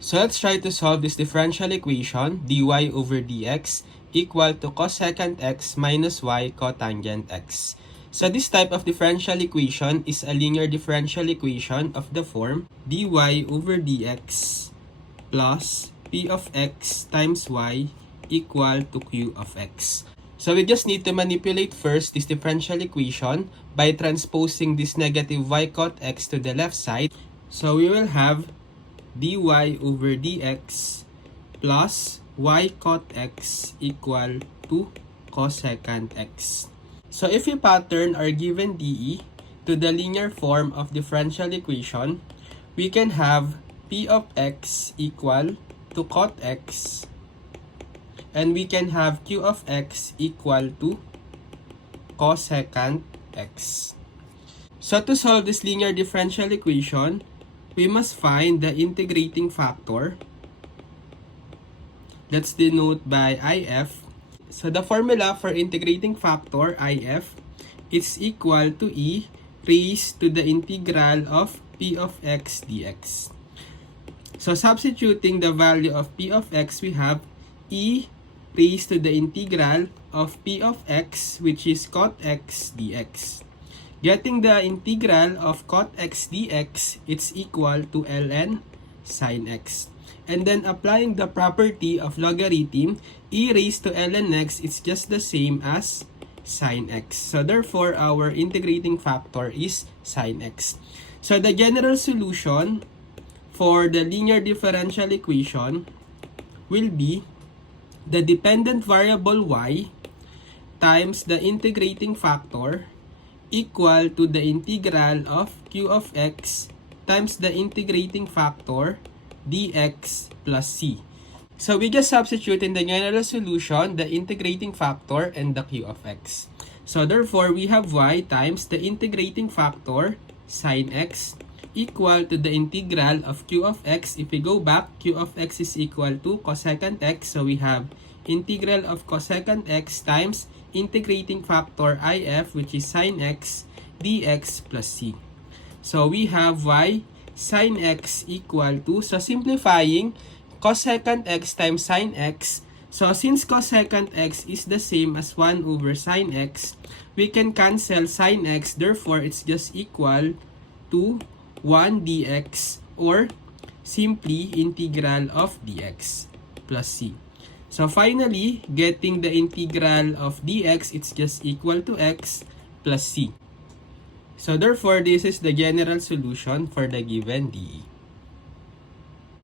So let's try to solve this differential equation, dy over dx equal to cosecant x minus y cotangent x. So this type of differential equation is a linear differential equation of the form dy over dx plus p of x times y equal to q of x. So we just need to manipulate first this differential equation by transposing this negative y cot x to the left side. So we will have dy over dx plus y cot x equal to cosecant x. So if we pattern our given dE to the linear form of differential equation, we can have p of x equal to cot x, and we can have q of x equal to cosecant x. So to solve this linear differential equation, we must find the integrating factor. Let's denote by IF. So the formula for integrating factor, IF, is equal to E raised to the integral of p of x dx. So substituting the value of p of x, we have E raised to the integral of p of x, which is cot x dx. Getting the integral of cot x dx, it's equal to ln sine x. And then applying the property of logarithm, e raised to ln x, it's just the same as sine x. So therefore, our integrating factor is sine x. So the general solution for the linear differential equation will be the dependent variable y times the integrating factor equal to the integral of q of x times the integrating factor dx plus c. So we just substitute in the general solution the integrating factor and the q of x. So therefore, we have y times the integrating factor sine x equal to the integral of q of x. If we go back, q of x is equal to cosecant x. So we have integral of cosecant x times integrating factor if, which is sine x dx plus c. So we have y sine x equal to, so simplifying, cosecant x times sine x. So since cosecant x is the same as 1 over sine x, we can cancel sine x. Therefore, it's just equal to 1 dx, or simply integral of dx plus c. So finally, getting the integral of dx, it's just equal to x plus c. So therefore, this is the general solution for the given dE.